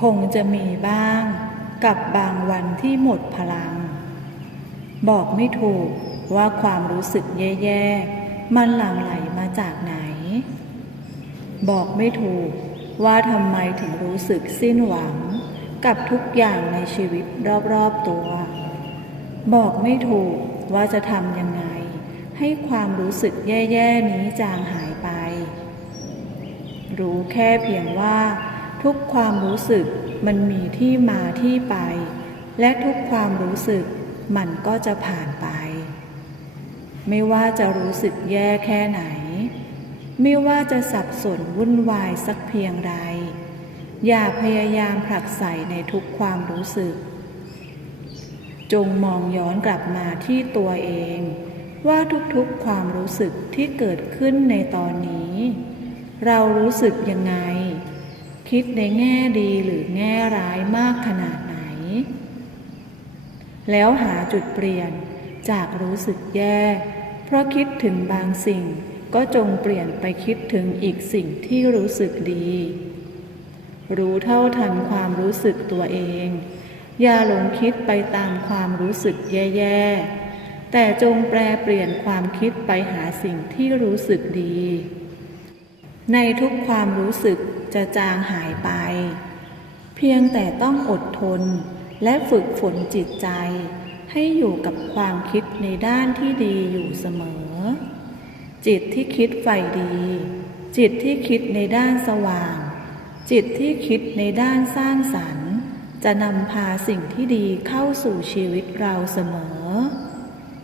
คงจะมีบ้างกับบางวันที่หมดพลัง บอกไม่ถูกว่าความรู้สึกแย่ๆ มันหลั่งไหลมาจากไหน บอกไม่ถูกว่าทำไมถึงรู้สึกสิ้นหวัง กับทุกอย่างในชีวิตรอบๆตัว บอกไม่ถูกว่าจะทำยังไง ให้ความรู้สึกแย่ๆ นี้จางหายไป รู้แค่เพียงว่า ทุกความรู้สึกมันมีที่มาที่ไป และทุกความรู้สึกมันก็จะผ่านไป ไม่ว่าจะรู้สึกแย่แค่ไหน ไม่ว่าจะสับสนวุ่นวายสักเพียงใด อย่าพยายามผลักใส่ในทุกความรู้สึก จงมองย้อนกลับมาที่ตัวเอง ว่าทุกๆความรู้สึกที่เกิดขึ้นในตอนนี้ เรารู้สึกยังไง คิดในแง่ดีหรือแง่ร้ายมากขนาดไหน แล้วหาจุดเปลี่ยนจากรู้สึกแย่ เพราะคิดถึงบางสิ่งก็จงเปลี่ยนไปคิดถึงอีกสิ่งที่รู้สึกดี รู้เท่าทันความรู้สึกตัวเอง อย่าหลงคิดไปตามความรู้สึกแย่ๆ แต่จงแปลเปลี่ยนความคิดไปหาสิ่งที่รู้สึกดี ในทุกความรู้สึกจะจางหายไป เพียงแต่ต้องอดทนและฝึกฝนจิตใจ ให้อยู่กับความคิดในด้านที่ดีอยู่เสมอ จิตที่คิดใฝ่ดี จิตที่คิดในด้านสว่าง จิตที่คิดในด้านสร้างสรรค์ จะนำพาสิ่งที่ดีเข้าสู่ชีวิตเราเสมอ